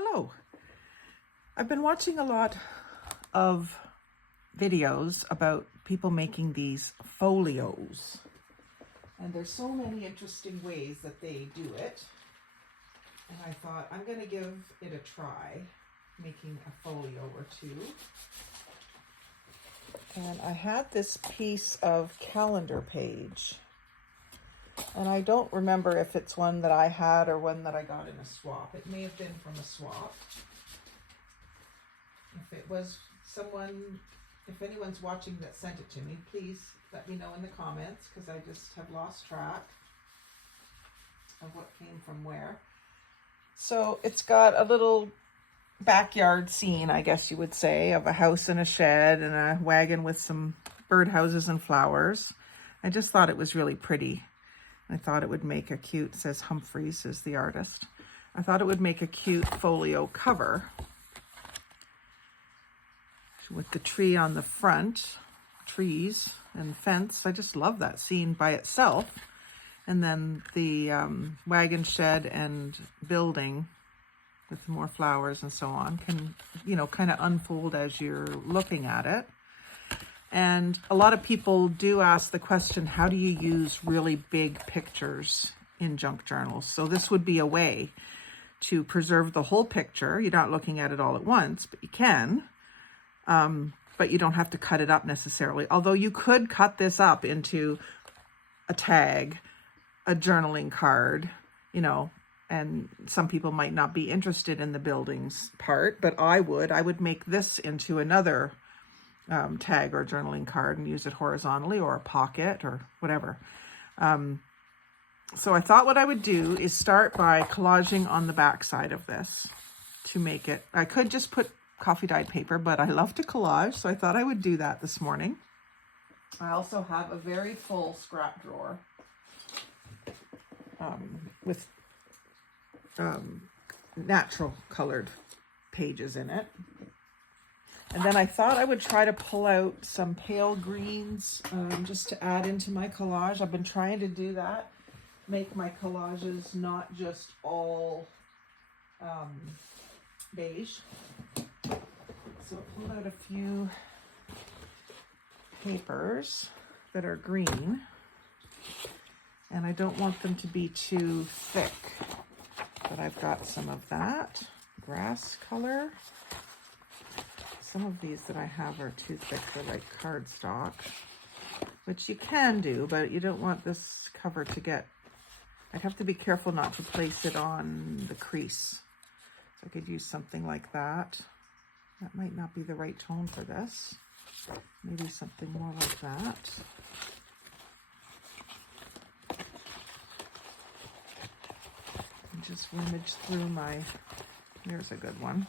Hello. I've been watching a lot of videos about people making these folios. And there's so many interesting ways that they do it. And I thought I'm going to give it a try, making a folio or two. And I had this piece of calendar page. And I don't remember if it's one that I had or one that I got in a swap. It may have been from a swap. If it was someone, if anyone's watching that sent it to me, please let me know in the comments, because I just have lost track of what came from where. So it's got a little backyard scene, I guess you would say, of a house and a shed and a wagon with some birdhouses and flowers. I just thought it was really pretty. I thought it would make a cute, says Humphreys is the artist. I thought it would make a cute folio cover with the tree on the front, trees and fence. I just love that scene by itself. And then the wagon shed and building with more flowers and so on can, kind of unfold as you're looking at it. And a lot of people do ask the question, how do you use really big pictures in junk journals? So this would be a way to preserve the whole picture. You're not looking at it all at once, but you can. But you don't have to cut it up necessarily. Although you could cut this up into a tag, a journaling card, and some people might not be interested in the buildings part, but I would make this into another tag or journaling card and use it horizontally or a pocket or whatever. So I thought what I would do is start by collaging on the back side of this to make it. I could just put coffee dyed paper, but I love to collage, so I thought I would do that this morning. I also have a very full scrap drawer with natural colored pages in it. And then I thought I would try to pull out some pale greens just to add into my collage. I've been trying to do that, make my collages not just all beige. So I pulled out a few papers that are green, and I don't want them to be too thick, but I've got some of that grass color. Some of these that I have are too thick for like cardstock, which you can do, but you don't want this cover to get, I'd have to be careful not to place it on the crease. So I could use something like that. That might not be the right tone for this. Maybe something more like that. And just rummage through my, here's a good one.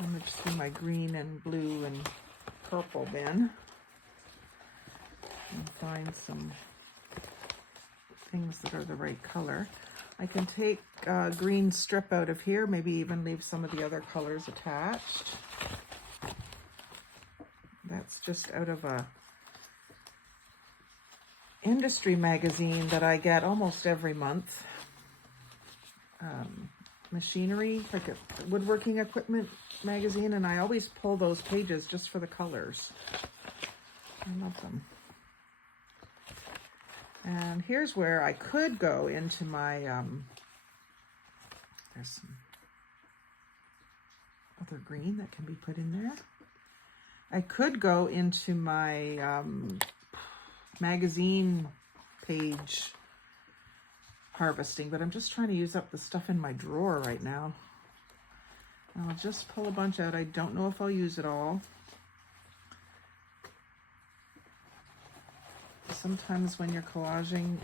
Rummage through my green and blue and purple bin and find some things that are the right color. I can take a green strip out of here, maybe even leave some of the other colors attached. That's just out of a industry magazine that I get almost every month. Machinery, like a woodworking equipment magazine, and I always pull those pages just for the colors. I love them. And here's where I could go into my, there's some other green that can be put in there. I could go into my magazine page harvesting, but I'm just trying to use up the stuff in my drawer right now. I'll just pull a bunch out. I don't know if I'll use it all. Sometimes when you're collaging,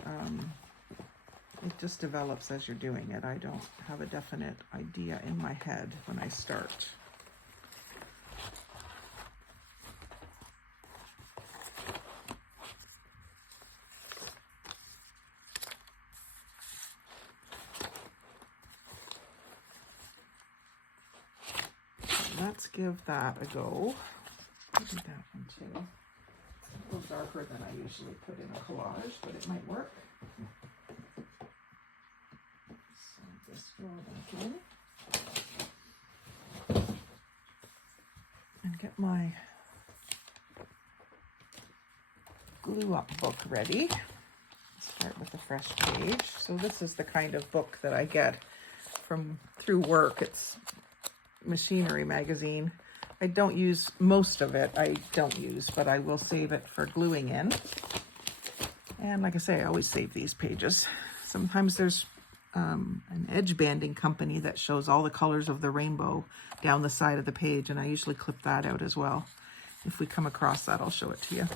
it just develops as you're doing it. I don't have a definite idea in my head when I start. Let's give that a go. I'll do that one too. It's a little darker than I usually put in a collage, but it might work. So just draw back in. get my glue up book ready. Start with a fresh page. So this is the kind of book that I get through work. It's Machinery magazine. I don't use most of it. But I will save it for gluing in. And like I say, I always save these pages. Sometimes there's an edge banding company that shows all the colors of the rainbow down the side of the page, and I usually clip that out as well. If we come across that, I'll show it to you.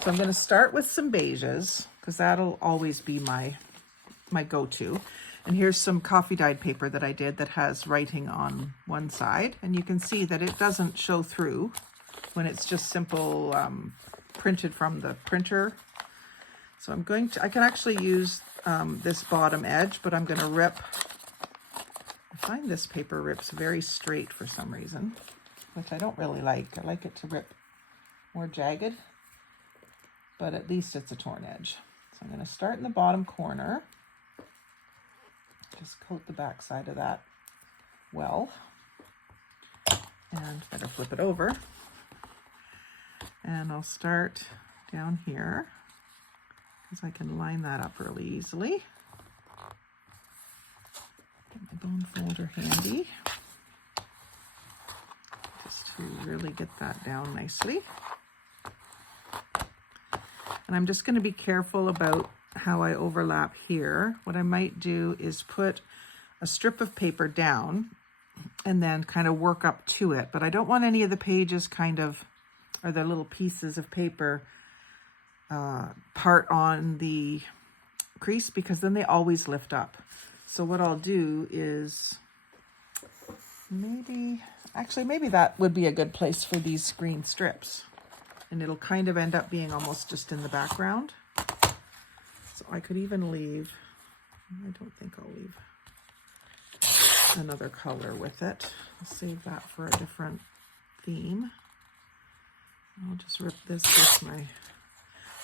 So I'm going to start with some beiges, because that'll always be my go-to. And here's some coffee dyed paper that I did that has writing on one side, and you can see that it doesn't show through when it's just simple printed from the printer. So I can actually use this bottom edge, but I'm going to rip. I find this paper rips very straight for some reason, which I don't really like. I like it to rip more jagged, but at least it's a torn edge. So I'm going to start in the bottom corner. Just coat the back side of that well, and better flip it over. And I'll start down here, because I can line that up really easily. Get my bone folder handy, just to really get that down nicely. And I'm just going to be careful about how I overlap here. What I might do is put a strip of paper down and then kind of work up to it. But I don't want any of the pages or the little pieces of paper part on the crease, because then they always lift up. So what I'll do is maybe that would be a good place for these green strips. And it'll kind of end up being almost just in the background. So I could even leave, I don't think I'll leave another color with it. I'll save that for a different theme. I'll just rip this with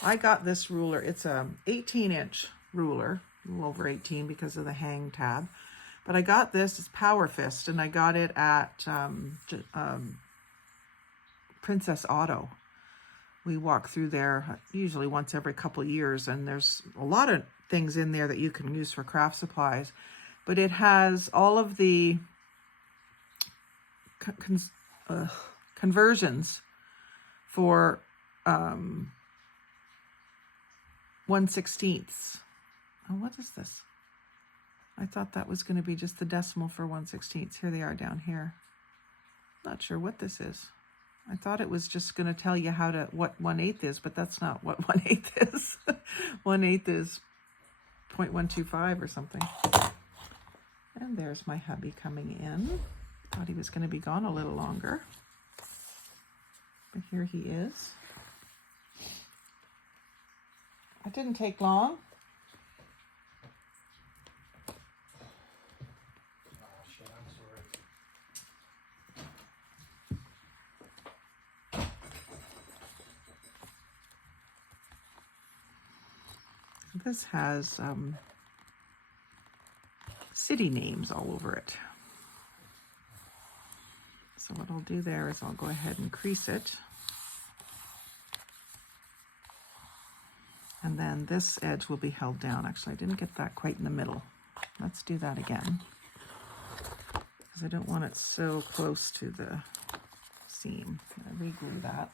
I got this ruler. It's a 18-inch ruler, a little over 18 because of the hang tab. But I got this, it's Power Fist, and I got it at Princess Auto. We walk through there usually once every couple of years, and there's a lot of things in there that you can use for craft supplies. But it has all of the conversions for 1/16. Oh, what is this? I thought that was going to be just the decimal for 1/16. Here they are down here. Not sure what this is. I thought it was just going to tell you what 1/8 is, but that's not what 1/8 is. 1/8 is 0.125 or something. And there's my hubby coming in. Thought he was going to be gone a little longer. But here he is. It didn't take long. This has city names all over it. So what I'll do there is I'll go ahead and crease it. And then this edge will be held down. Actually, I didn't get that quite in the middle. Let's do that again, because I don't want it so close to the seam. I re-glue that.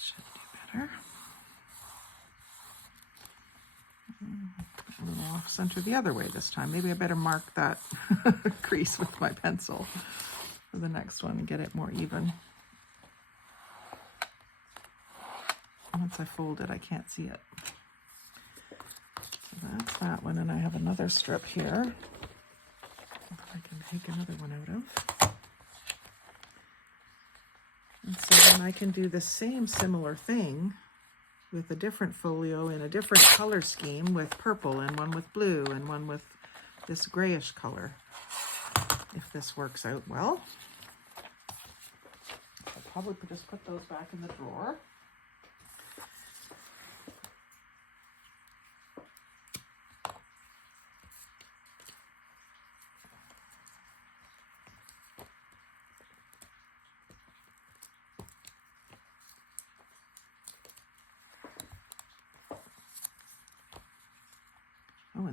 Should do better. A little off center the other way this time. Maybe I better mark that crease with my pencil for the next one and get it more even. Once I fold it, I can't see it. So that's that one, and I have another strip here I can take another one out of. And so then I can do the same similar thing with a different folio in a different color scheme with purple, and one with blue, and one with this grayish color, if this works out well. I'll probably just put those back in the drawer.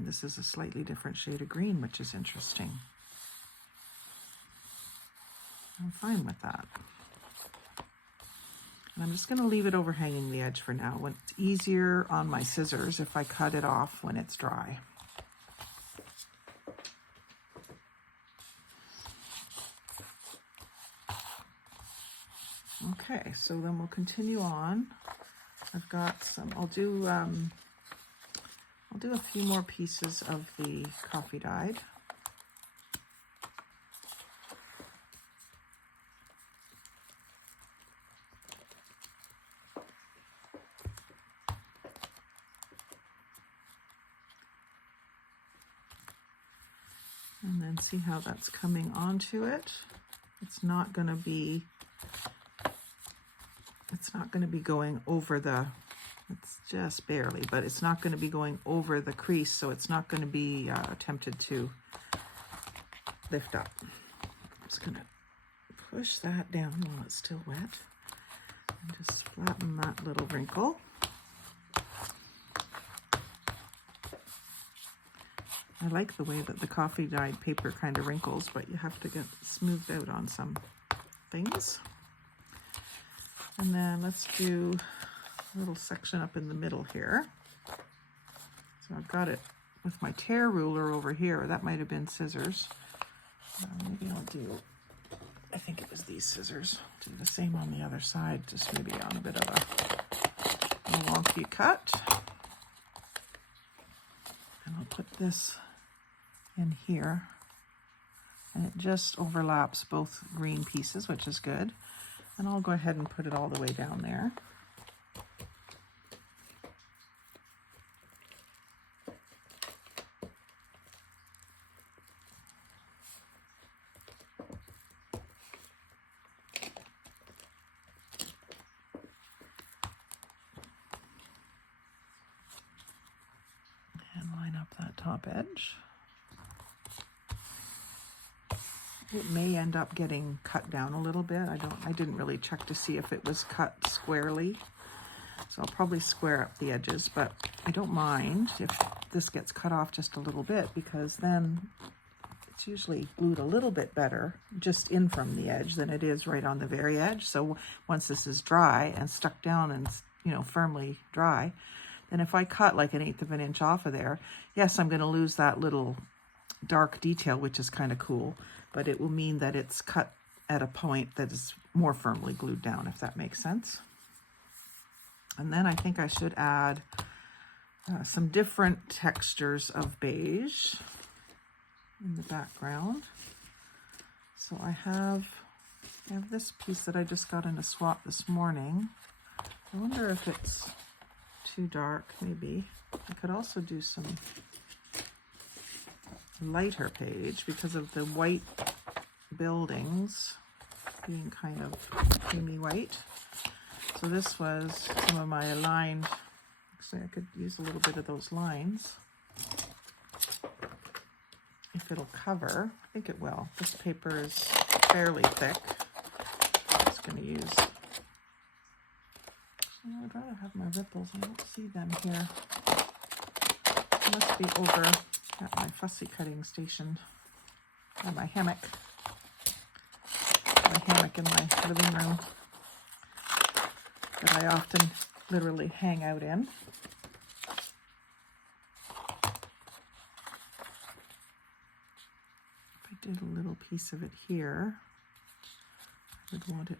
And this is a slightly different shade of green, which is interesting. I'm fine with that. And I'm just going to leave it overhanging the edge for now. When it's easier on my scissors if I cut it off when it's dry. Okay, so then we'll continue on. I've got some, I'll do a few more pieces of the coffee dyed. And then see how that's coming onto it. It's not going to be going over the, it's just barely, but it's not going to be going over the crease, so it's not going to be attempted to lift up. I'm just going to push that down while it's still wet and just flatten that little wrinkle. I like the way that the coffee dyed paper kind of wrinkles, but you have to get smoothed out on some things. And then let's do a little section up in the middle here. So I've got it with my tear ruler over here. That might have been scissors. Maybe I'll do, I think it was these scissors. Do the same on the other side, just maybe on a bit of a wonky cut. And I'll put this in here. And it just overlaps both green pieces, which is good. And I'll go ahead and put it all the way down there. And line up that top edge. It may end up getting cut down a little bit. I didn't really check to see if it was cut squarely. So I'll probably square up the edges, but I don't mind if this gets cut off just a little bit, because then it's usually glued a little bit better just in from the edge than it is right on the very edge. So once this is dry and stuck down and, you know, firmly dry, then if I cut like 1/8 of an inch off of there, yes, I'm going to lose that little dark detail, which is kind of cool, but it will mean that it's cut at a point that is more firmly glued down, if that makes sense. And then I think I should add some different textures of beige in the background. So I have this piece that I just got in a swap this morning. I wonder if it's too dark, maybe. I could also do some lighter beige because of the white buildings being kind of creamy white. So this was some of my aligned, actually I could use a little bit of those lines if it'll cover. I think it will. This paper is fairly thick. I'm just going to use, I'd rather have my ripples. I don't see them here. It must be over at my fussy cutting station, or my hammock in my living room that I often literally hang out in. If I did a little piece of it here, I would want it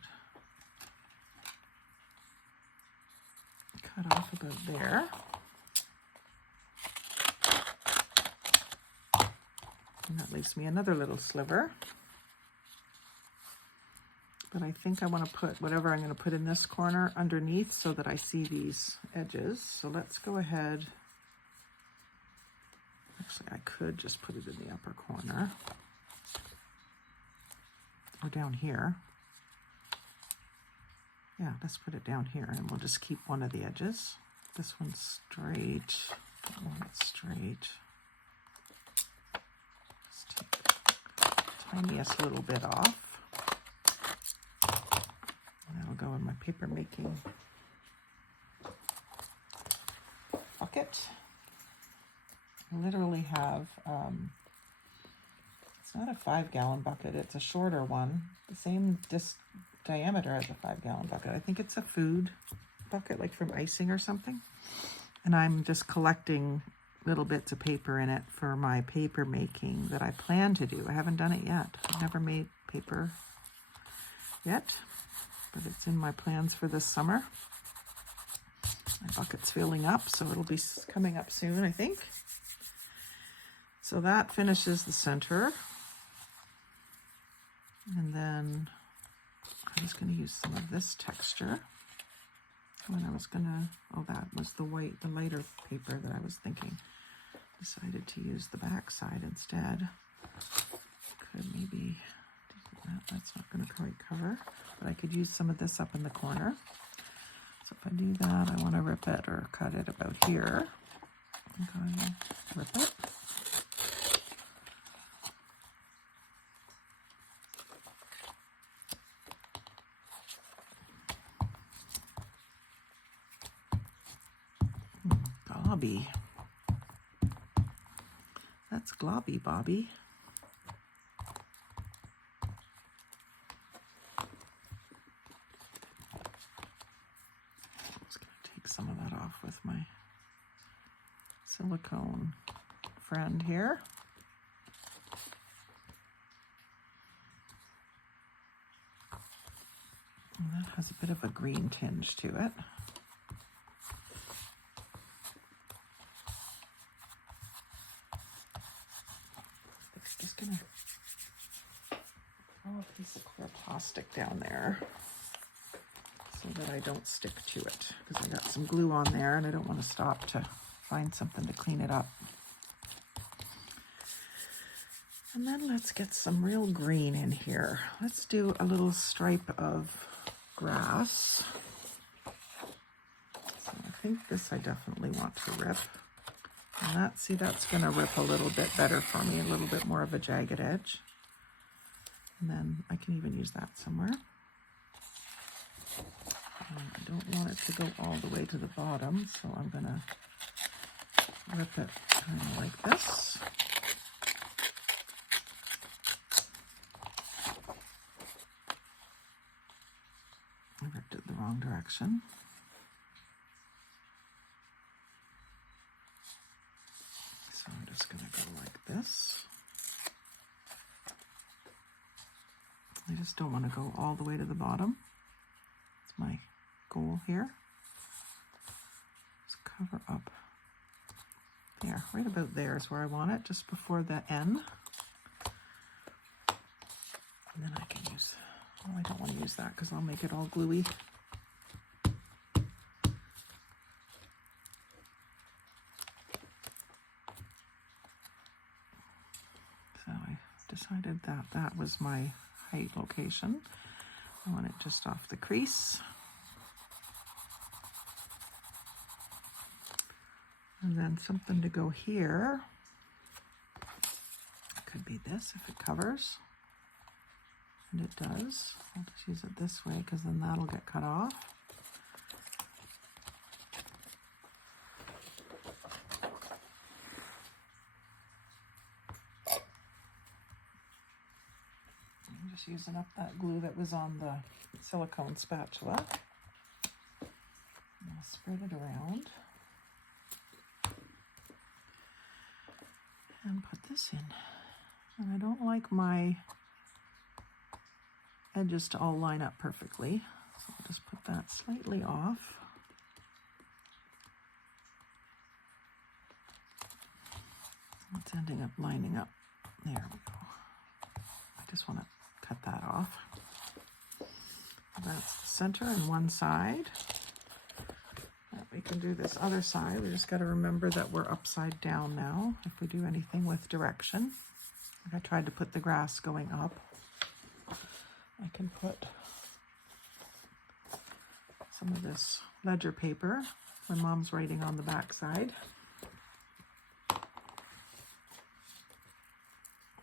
cut off about there. And that leaves me another little sliver. But I think I want to put whatever I'm going to put in this corner underneath so that I see these edges. So let's go ahead. Actually, I could just put it in the upper corner. Or down here. Yeah, let's put it down here and we'll just keep one of the edges. This one's straight. That one's straight. Let's take the tiniest little bit off. And that'll go in my paper making bucket. literally have, it's not a 5-gallon bucket, it's a shorter one, the same diameter as a 5-gallon bucket. I think it's a food bucket, like from icing or something. And I'm just collecting little bits of paper in it for my paper making that I plan to do. I haven't done it yet. I've never made paper yet, but it's in my plans for this summer. My bucket's filling up, so it'll be coming up soon, I think. So that finishes the center. And then I was going to use some of this texture. When I was going to, oh, that was the white, the lighter paper that I was thinking. Decided to use the back side instead. Could maybe, that's not going to quite cover, but I could use some of this up in the corner. So if I do that, I want to rip it or cut it about here. I'm going to rip it. Globby. That's globby, Bobby. I'm just going to take some of that off with my silicone friend here. And that has a bit of a green tinge to it. Just gonna throw a piece of clear plastic down there so that I don't stick to it, because I got some glue on there and I don't want to stop to find something to clean it up. And then let's get some real green in here. Let's do a little stripe of grass. So I think this I definitely want to rip. And that, see, that's going to rip a little bit better for me, a little bit more of a jagged edge. And then I can even use that somewhere. I don't want it to go all the way to the bottom, so I'm going to rip it kind of like this. I ripped it the wrong direction. So I'm just going to go like this. I just don't want to go all the way to the bottom. It's my goal here. Just cover up there. Right about there is where I want it, just before the N. And then I can use, oh, I don't want to use that because I'll make it all gluey. So I decided that that was my height location. I want it just off the crease. And then something to go here. Could be this if it covers. And it does. I'll just use it this way because then that'll get cut off. I'm just using up that glue that was on the silicone spatula. And I'll spread it around. And put this in. And I don't like my edges to all line up perfectly, so I'll just put that slightly off. It's ending up lining up. There we go. I just want to cut that off. That's the center and one side. We can do this other side. We just got to remember that we're upside down now if we do anything with direction. Like I tried to put the grass going up. I can put some of this ledger paper. My mom's writing on the back side.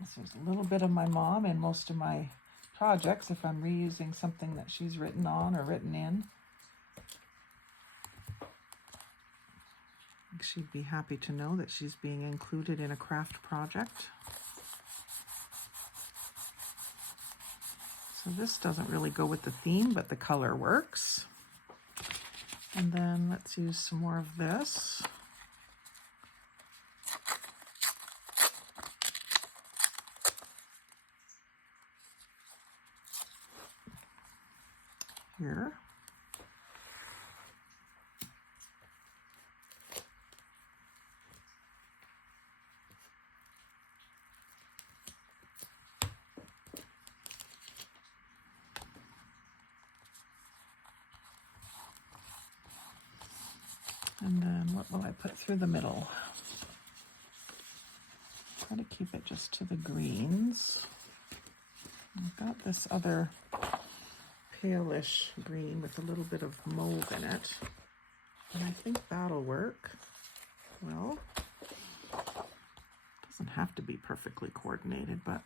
This is a little bit of my mom in most of my projects if I'm reusing something that she's written on or written in. think she'd be happy to know that she's being included in a craft project. So this doesn't really go with the theme, but the color works. And then let's use some more of this. Here. And then what will I put through the middle? Try to keep it just to the greens. I've got this other palish green with a little bit of mauve in it, and I think that'll work well. Doesn't have to be perfectly coordinated, but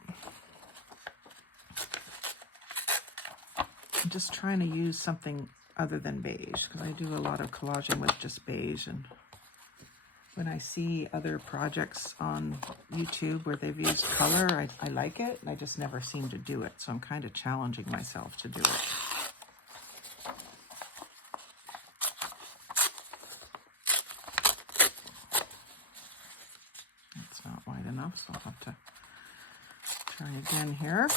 I'm just trying to use something other than beige, because I do a lot of collaging with just beige, and when I see other projects on YouTube where they've used color, I like it, and I just never seem to do it, so I'm kind of challenging myself to do it. It's not wide enough, so I'll have to try again here.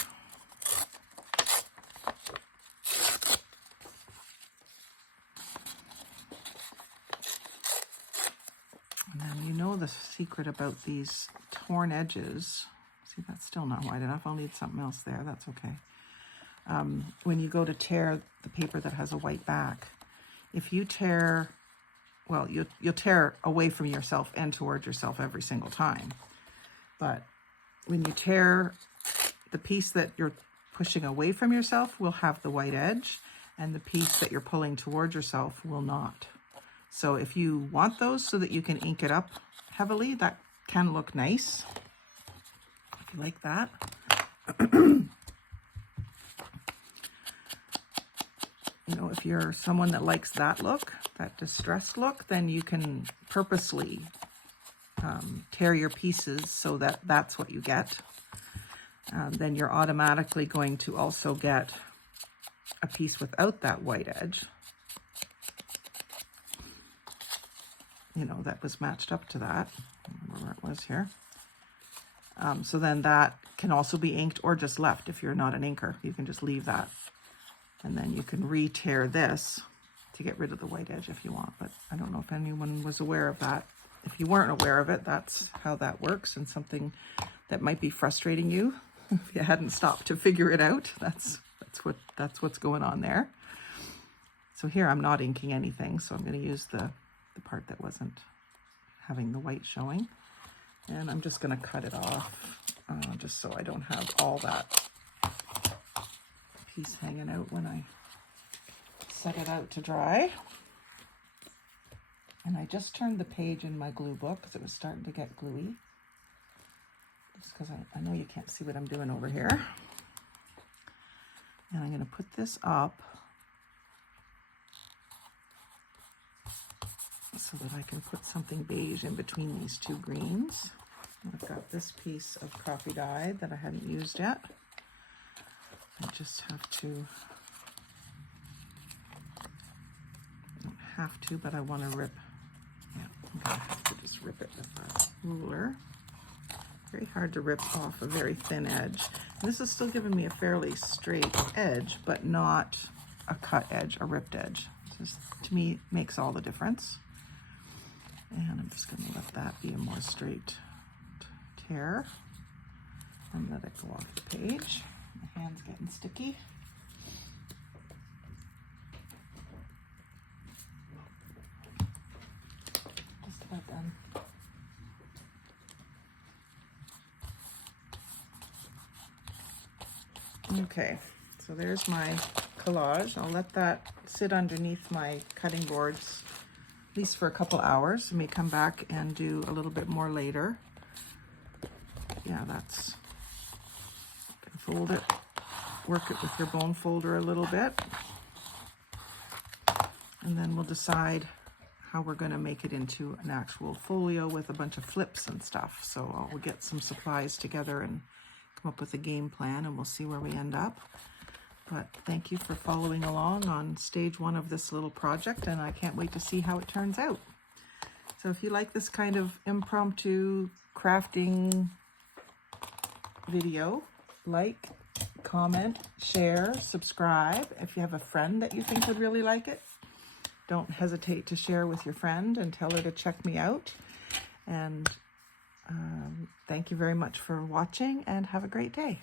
The secret about these torn edges, see, that's still not wide enough. I'll need something else there. That's okay. When you go to tear the paper that has a white back, if you tear, well, you'll tear away from yourself and toward yourself every single time. But when you tear, the piece that you're pushing away from yourself will have the white edge, and the piece that you're pulling toward yourself will not. So if you want those so that you can ink it up heavily, that can look nice, if you like that. You know, if you're someone that likes that look, that distressed look, then you can purposely tear your pieces so that that's what you get. Then you're automatically going to also get a piece without that white edge, you know, that was matched up to that. I don't remember where it was here. So then that can also be inked or just left. If you're not an inker, you can just leave that. And then you can re-tear this to get rid of the white edge if you want. But I don't know if anyone was aware of that. If you weren't aware of it, that's how that works, and something that might be frustrating you if you hadn't stopped to figure it out. That's what's going on there. So here I'm not inking anything, so I'm going to use the part that wasn't having the white showing, and I'm just going to cut it off just so I don't have all that piece hanging out when I set it out to dry. And I just turned the page in my glue book because it was starting to get gluey, just because I know you can't see what I'm doing over here. And I'm going to put this up so that I can put something beige in between these two greens. I've got this piece of coffee dye that I hadn't used yet. I just have to, I don't have to, but I want to rip, yeah, I'm going to have to just rip it with a ruler. Very hard to rip off a very thin edge. And this is still giving me a fairly straight edge, but not a cut edge, a ripped edge. This, to me, makes all the difference. And I'm just going to let that be a more straight tear and let it go off the page. My hand's getting sticky. Just about done. Okay, so there's my collage. I'll let that sit underneath my cutting boards at least for a couple hours. I may come back and do a little bit more later. Yeah, that's, you can fold it, work it with your bone folder a little bit, and then we'll decide how we're going to make it into an actual folio with a bunch of flips and stuff. So we'll get some supplies together and come up with a game plan, and we'll see where we end up. But thank you for following along on stage 1 of this little project, and I can't wait to see how it turns out. So if you like this kind of impromptu crafting video, like, comment, share, subscribe. If you have a friend that you think would really like it, don't hesitate to share with your friend and tell her to check me out. And thank you very much for watching, and have a great day.